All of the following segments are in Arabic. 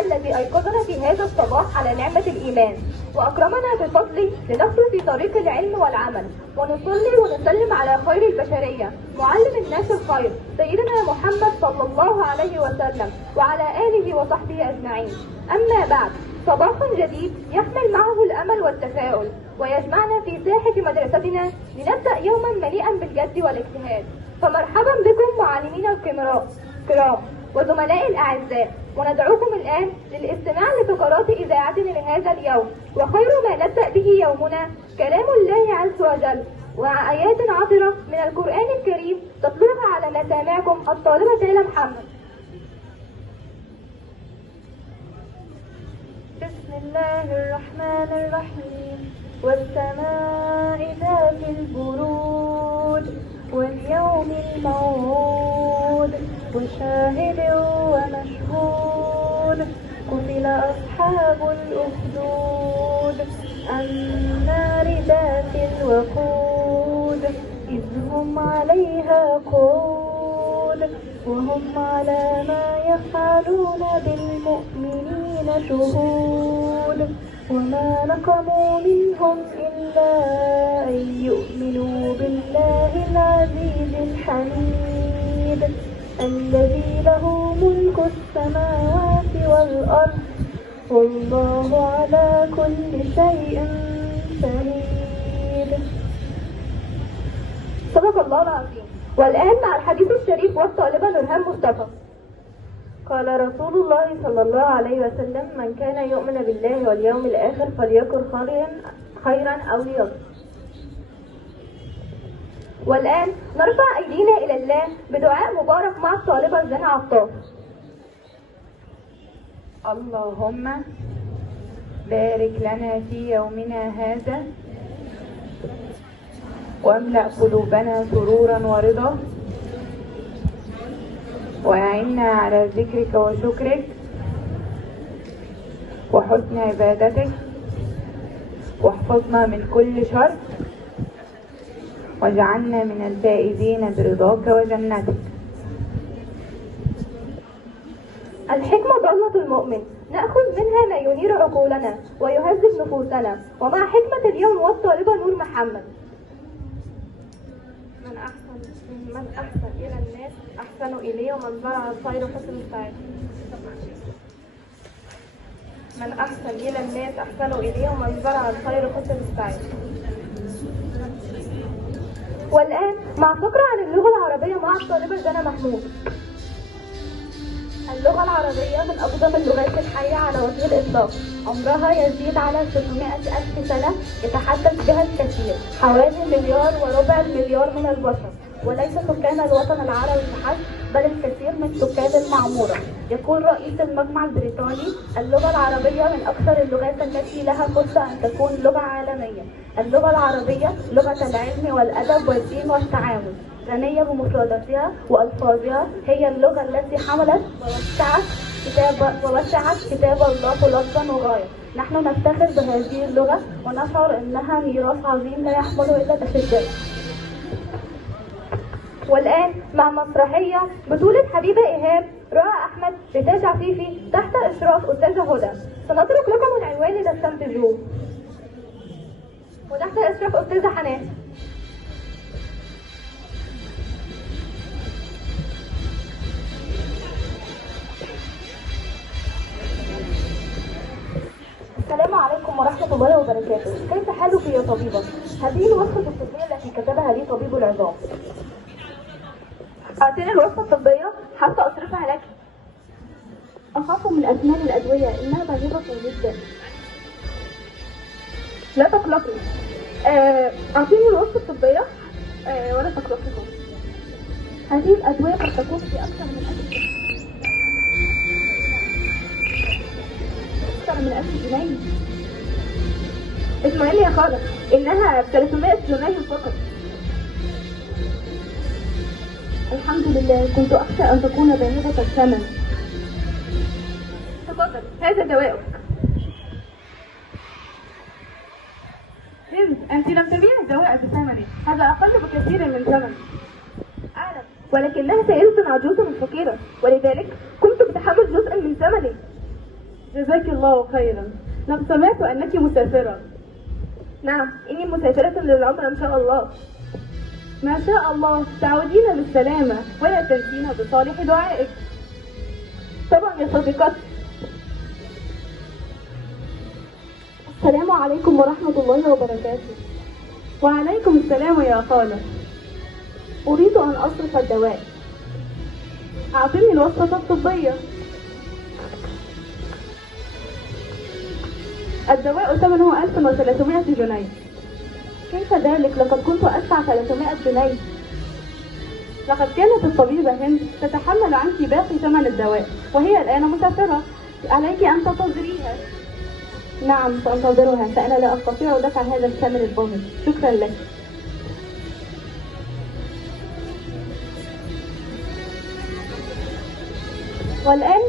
تعالى الذي أيقظنا في هذا الصباح على نعمة الإيمان، وأكرمنا بفضله لنخطو في طريق العلم والعمل، ونصلي ونسلم على خير البشرية معلم الناس الخير سيدنا محمد صلى الله عليه وسلم وعلى آله وصحبه أجمعين. أما بعد، صباح جديد يحمل معه الأمل والتفاؤل، ويجمعنا في ساحة مدرستنا لنبدأ يوما مليئا بالجد والاجتهاد. فمرحبا بكم معلمينا الكرام وزملائي الأعزاء، وندعوكم الآن للاستماع لفقرات إذاعتنا لهذا اليوم. وخير ما نبدأ به يومنا كلام الله عز وجل، ومع آيات عطرة من القرآن الكريم تتلوها على مسامعكم الطالبة ليلى محمد. بسم الله الرحمن الرحيم. والسماء ذات البروج واليوم الموعود وشاهد ومشهود. قتل أصحاب الأخدود النار ذات الوقود إذ هم عليها قعود وهم على ما يفعلون بالمؤمنين شهود. وما نقموا منهم إلا أن يؤمنوا بالله العزيز الحميد الذي له ملك السماوات والأرض والله على كل شيء شهيد. صدق الله العظيم. والآن مع الحديث الشريف والطالبة نورهان مصطفى. قال رسول الله صلى الله عليه وسلم: من كان يؤمن بالله واليوم الآخر فليكن خيرا أو ليصمت. والآن نرفع أيدينا إلى الله بدعاء مبارك مع الطالبة زينة عطار. اللهم بارك لنا في يومنا هذا، واملأ قلوبنا سرورا ورضا، وأعنا على ذكرك وشكرك وحسن عبادتك، واحفظنا من كل شر، واجعلنا من الفائزين برضاك وجنتك. الحكمة ضالة المؤمن، نأخذ منها ما ينير عقولنا ويهذب نفوسنا. ومع حكمة اليوم والطالبة نور محمد. من أحسن إلى الناس أحسن إليه، ومن زرع الخير حسن السعادة. من أحسن إلى الناس أحسن إليه، ومن زرع الخير حسن السعادة. والآن مع فقرة عن اللغة العربية مع الطالبة زينة محمود. اللغة العربية من أقدم اللغات الحية على وجه الإطلاق، عمرها يزيد على 600,000 سنة، يتحدث بها الكثير، حوالي 1.25 مليار من البشر، وليس سكان الوطن العربي فحسب بل الكثير من سكان المعمورة. يقول رئيس المجمع البريطاني: اللغة العربية من أكثر اللغات التي لها فرصة أن تكون لغة عالمية. اللغة العربية لغة العلم والأدب والدين والتعامل، غنية بمفرداتها وألفاظها. هي اللغة التي حملت ووسعت كتاب الله لفظا وغاية. نحن نفتخر بهذه اللغة ونشعر أنها ميراث عظيم لا يحمله إلا الأشداء. والآن مع مسرحية بطولة حبيبة إيهاب، رائع أحمد، ريتاج عفيفي، تحت إشراف أستاذة هدى. سنترك لكم العنوان لتستنتجوه، وتحت إشراف أستاذة حنان. السلام عليكم ورحمة الله وبركاته. كيف حالك يا طبيبة؟ هذه الوصفة الطبية التي كتبها لي طبيب العظام. أعطيني الوصفة الطبية حتى أصرفها لك. أخاف من أثمان الأدوية، إنها مرهقة جدا. لا تقلقي. أعطيني الوصفة الطبية ولا تقلقي. هذه الأدوية قد تكون في أكثر من 1000 جنيه. اسمعيني يا خالد، إنها ب 300 جنيه فقط. الحمد لله، كنت أخشى أن تكون باهظة الثمن. تفضل، هذا دواءك. هند، أنت لم تبيعي الدواء بثمنه، هذا أقل بكثير من ثمنه. أعلم، ولكنها سيدة عجوزة فقيرة، ولذلك كنت بتحمل جزءا من ثمنه. جزاك الله خيرا. لم سمعت أنك مسافرة. نعم، إني مسافرة للعمرة إن شاء الله. ما شاء الله، تعودين بالسلامة ولا تنسين بصالح دعائك. طبعا يا صديقتي. السلام عليكم ورحمة الله وبركاته. وعليكم السلام يا خالة. أريد أن أصرف الدواء. أعطيني الوصفة الطبية. الدواء ثمنه 1300 جنيه. كيف ذلك؟ لقد كنت أدفع 300 جنيه. لقد كانت الطبيبة هند تتحمل عنك باقي ثمن الدواء، وهي الآن مسافرة، عليك أن تنتظريها. نعم سأنتظرها، فأنا لا أستطيع دفع هذا الثمن الباهظ. شكرا لك. والآن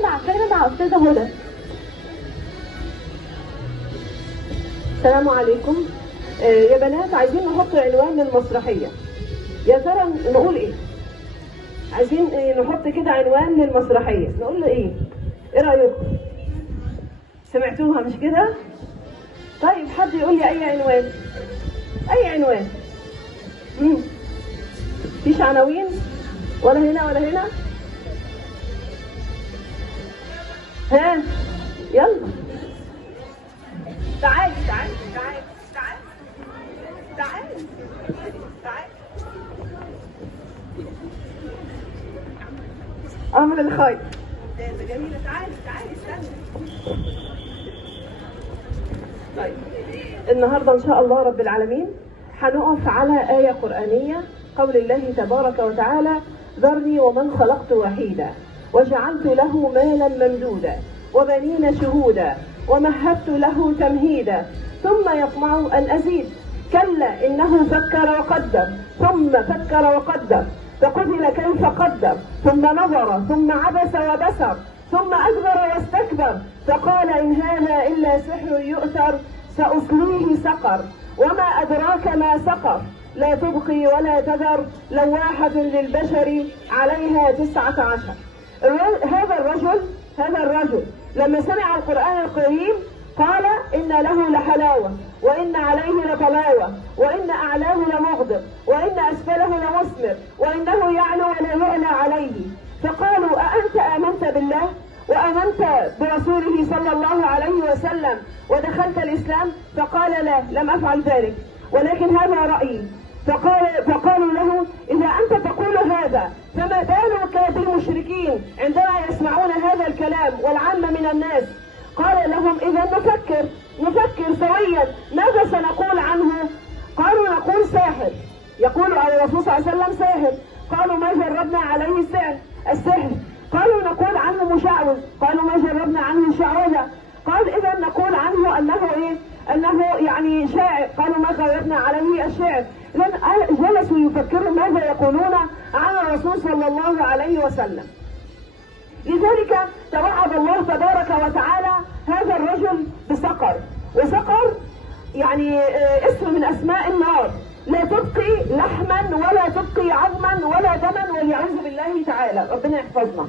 مع أستاذة هدى. السلام عليكم. يا بنات، عايزين نحط عنوان للمسرحية. يا ترى نقول ايه؟ عايزين نحط كده عنوان للمسرحية، نقول له ايه؟ ايه رأيكم؟ سمعتوها مش كده؟ طيب حد يقول لي اي عنوان؟ اي عنوان؟ مفيش عناوين؟ ولا هنا ولا هنا؟ ها؟ يلا تعالي تعالي تعالي تعالي تعالي تعالي. أمر الخير. ممتازة جميلة. تعالي تعالي استني. طيب النهارده إن شاء الله رب العالمين هنقف على آية قرآنية، قول الله تبارك وتعالى: ذرني ومن خلقت وحيدا وجعلت له مالا ممدودا وبنين شهودا ومهدت له تمهيدا ثم يطمع أن أزيد كلا إنه فكر وقدر ثم فكر وقدر فقتل كيف قدر ثم نظر ثم عبس وبسر ثم أدبر واستكبر فقال إن هذا إلا سحر يؤثر سأصليه سقر وما أدراك ما سقر لا تبقي ولا تذر لواحة للبشر عليها 19. هذا الرجل لما سمع القرآن الكريم قال إن له لحلاوة وإن عليه لطلاوة وإن أعلاه لمغدق وإن أسفله لمثمر وإنه يعلو ولا يعلى عليه. فقالوا أأنت آمنت بالله وآمنت برسوله صلى الله عليه وسلم ودخلت الإسلام؟ فقال لا، لم أفعل ذلك ولكن هذا رأيي. فقالوا له إذا أنت تقول هذا فما بالك بالمشركين عندما يسمعون هذا الكلام والعامة من الناس؟ قال لهم إذا نفكر سويا ماذا سنقول عنه؟ قالوا نقول ساحر، يقول على الرسول صلى الله عليه وسلم ساحر. قالوا ما جربنا عليه السحر. قالوا نقول عنه مشعوذ. قالوا ما جربنا عنه شعوذة. قال إذا نقول عنه أنه إيه؟ أنه يعني شاعر. قالوا ما جربنا عليه الشعر. جلسوا يفكروا ماذا يقولون عن الرسول صلى الله عليه وسلم. لذلك توعد الله تبارك وتعالى هذا الرجل بسقر، وسقر يعني اسم من اسماء النار، لا تبقي لحما ولا تبقي عظما ولا دما والعياذ بالله تعالى، ربنا يحفظنا.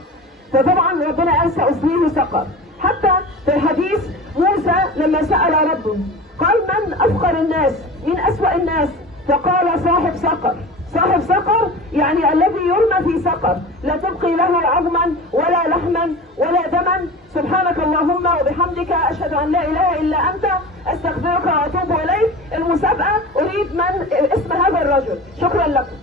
فطبعا ربنا قال سأصليه سقر. حتى في الحديث موسى لما سأل ربه قال من أفقر الناس؟ من أسوأ الناس؟ فقال صاحب سقر. صاحب سقر يعني الذي يرمى في سقر، لا تبقي له عظما ولا لحما ولا دما. سبحانك اللهم وبحمدك أشهد أن لا إله إلا أنت أستغفرك وأتوب إليك. المسابقة أريد من اسم هذا الرجل. شكرا لكم.